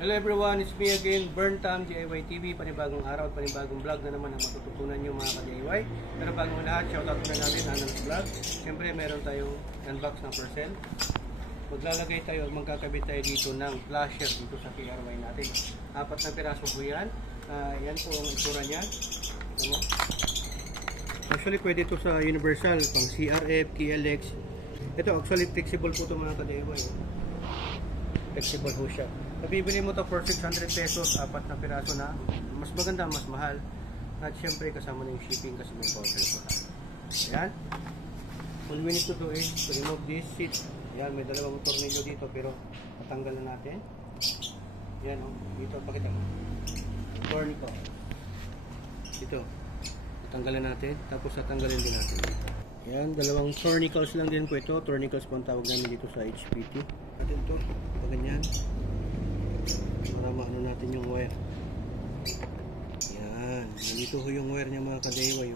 Hello everyone, it's me again, Burntam DIY TV. Panibagong araw, panibagong vlog na naman ang matututunan nyo mga ka-DIY. Pero bago lahat, shoutout na natin Anand Vlog. Siyempre meron tayong unbox ng parcel. Maglalagay tayo, magkakabit tayo dito ng flasher dito sa KRY natin. 4 na piraso po yan. Yan po ang itsura niya. Ano? Actually pwede ito sa universal, pang CRF, KLX. Ito actually flexible po ito mga ka-DIY. Flexible po siya. Nabibili mo to for 600 pesos, 4 na piraso na. Mas maganda, mas mahal. At syempre kasama na yung shipping kasi may voucher po. Ayan. All we need to do is to remove this seat. Ayan, may dalawang tornilyo dito pero tatanggal na natin. Ayan o, dito pakita mo. Torn ko. Dito. Tatanggalin natin. Tapos tatanggalin din natin dito. Ayan, dalawang tournicles lang din po ito. Tournicles po ang tawag namin dito sa HPT. Natin ito, pag ganyan. Para maano natin yung wire. Yan. Nandito ho yung wire niya mga ka-DIY.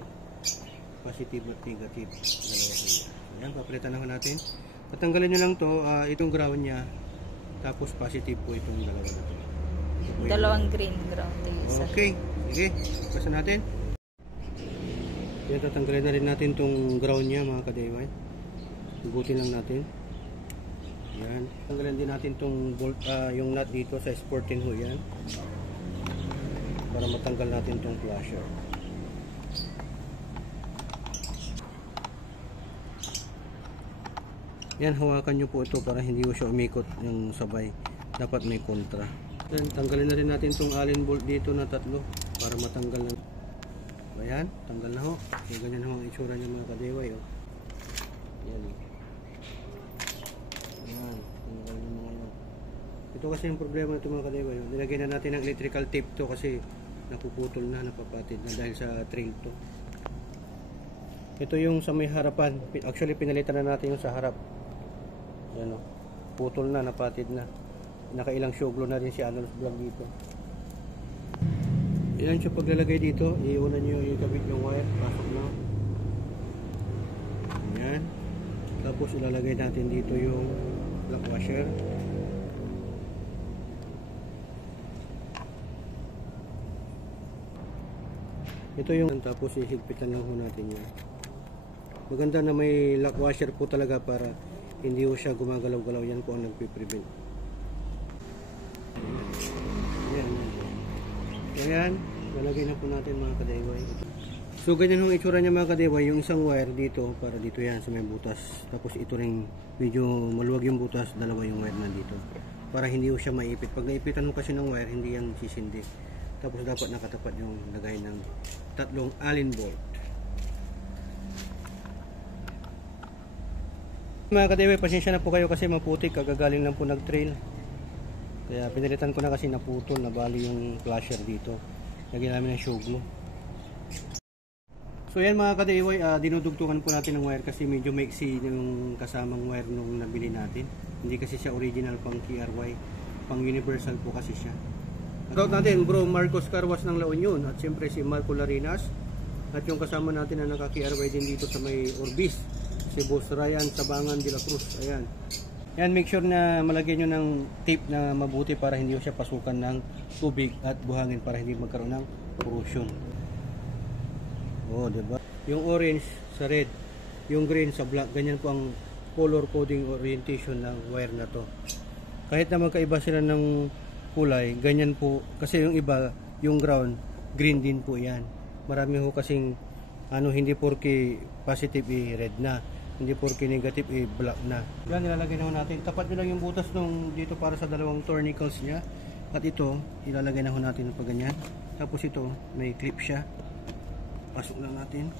Positive at negative. Dalawa ho yan. Yan. Papalitan na ho natin. Tatanggalin nyo lang to. Itong ground niya. Tapos positive po itong dalawa na to. Dalawang green ground. Okay. Sige. Pasa natin. Yan. Tatanggalin na rin natin itong ground niya mga ka-DIY. Subutin lang natin. Yan. Tanggalin din natin itong bolt, yung nut dito sa S14 ho yan. Para matanggal natin itong flasher. Yan, hawakan nyo po ito para hindi ko siya umikot yung sabay. Dapat may kontra. Yan, tanggalin na rin natin itong allen bolt dito na 3 para matanggal na. Ayan, tanggal na ho. So, ganyan ho ang itsura niya mga ka-DIY. Oh. Yan. Ayan, tanggal na mga yun. Ito kasi yung problema ito mga ka-DIY. Nilagay na natin ng electrical tape to kasi napuputol na, napapatid na dahil sa trail to. Ito yung sa may harapan. Actually pinalitan na natin yung sa harap. Yan o. Putol na, napatid na. Nakailang showglow na rin si Anand Vlog dito. Yan siya paglalagay dito. Iunan nyo yung kabit ng wire. Pasok na. Yan. Tapos ilalagay natin dito yung lock washer. Ito yung tapos ihigpitan lang ho natin yan. Maganda na may lock washer po talaga para hindi ho siya gumagalaw-galaw. Yan po ang nagpiprevent. Yan. Ayan. Lalagay na po natin mga ka-DIY. So ganyan yung itsura niya mga ka-DIY. Yung isang wire dito para dito yan sa may butas. Tapos ito rin medyo maluwag yung butas. Dalawa yung wire na dito. Para hindi ho siya maipit. Pag naipitan mo kasi ng wire, hindi yan sisindi. Tapos dapat nakatapat yung lagay ng 3 allen bolt. Mga ka-DIY, pasensya na po kayo kasi maputik. Kagagaling lang po nag-trail. Kaya pinalitan ko na kasi naputol. Nabali yung flasher dito. Lagyan namin ng show glue. So yan mga ka-DIY, dinudugtungan po natin ng wire kasi medyo maiksi yung kasamang wire nung nabili natin. Hindi kasi siya original pang KRY. Pang universal po kasi siya. Shoutout natin bro Marcos Carwas ng La Union at siyempre si Marco Larinas at yung kasama natin na naka-KRY din dito sa may Orbis, si Boss Ryan Sabangan de la Cruz. Ayan. Yan, make sure na malagyan nyo ng tape na mabuti para hindi siya pasukan ng tubig at buhangin para hindi magkaroon ng corrosion. Oh, diba? Yung orange sa red, yung green sa black, ganyan po ang color coding orientation ng wire na to. Kahit na magkaiba sila ng kulay, ganyan po, kasi yung iba, yung ground, green din po yan. Marami ho kasing, hindi porke positive red na. Hindi porke negative black na. Yan, ilalagay na natin. Tapat nyo lang yung butas nung dito para sa dalawang tournicles niya. At ito, ilalagay na natin pag ganyan. Tapos ito, may clip siya. Pasok lang natin.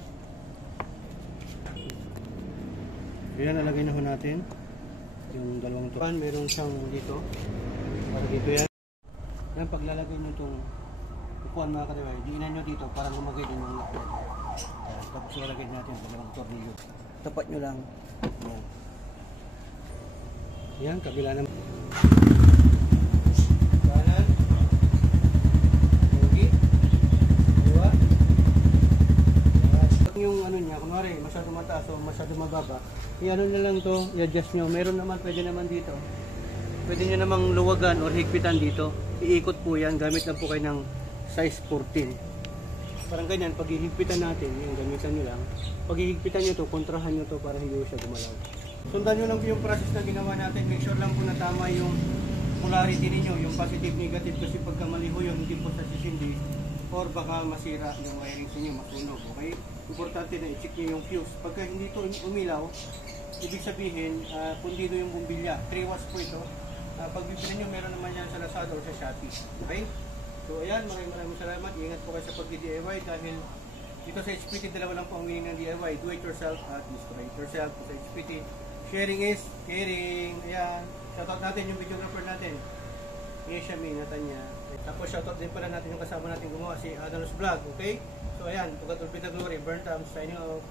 Yan, ilalagay na natin. Yung dalawang to. Meron siyang dito. Para dito yan. Yan, paglalagay nyo itong upuan mga ka-DIY, diinan nyo dito para lumagay din yung lock. Tapos ilalagay natin yung dalawang tornilyo. Tapat nyo lang. Yan. Yan, kabila naman. Kanan. Pogi. Dua. Yung ano niya, kunwari, masyado mataas o masyado mababa. I-ano na lang to, i-adjust nyo. Meron naman, pwede naman dito. Pwede nyo namang luwagan o higpitan dito. iikot po yan. Gamit lang po kayo ng size 14. Parang ganyan, pag hihigpitan natin, yung gamitan nyo lang, pag hihigpitan nyo to, kontrahan nyo to para hindi siya gumalaw. Sundan nyo lang po yung process na ginawa natin. Make sure lang po na tama yung polarity ninyo, yung positive, negative, kasi pagka mali ho yun, hindi po sa sisindi or baka masira yung wiring ninyo, masunog. Okay? Importante na i-check nyo yung fuse. Pagka hindi to umilaw, ibig sabihin, pundido yung bumbilya. 3 watts po ito. Pag bibili nyo, meron naman yan sa Lazada or sa Shopee. Okay? So ayan, maraming salamat. Ingat po kayo sa pag-DIY dahil dito sa HPT, dalawa lang po ang meaning ng DIY. Do it yourself at destroy it yourself. Sa HPT, sharing is caring. Ayan. Shoutout natin yung videographer natin. Asia May Natanya. Tapos shoutout din pala natin yung kasama natin gumawa, si Adalos Vlog. Okay? So ayan, Tugatulpit na Glory, Burnt Arms, signing off.